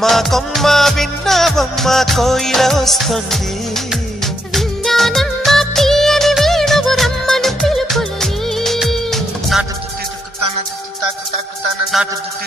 కొమ్మ కొమ్మ విన్నావమ్మ కోయిల వస్తుంది విన్నానమ్మ తీయని వేణువు రమ్మను పిలుపులని నాటు తుత్తి తుక్కుతాన తుత్తి తాకు తాకుతాన నాటు తుత్తి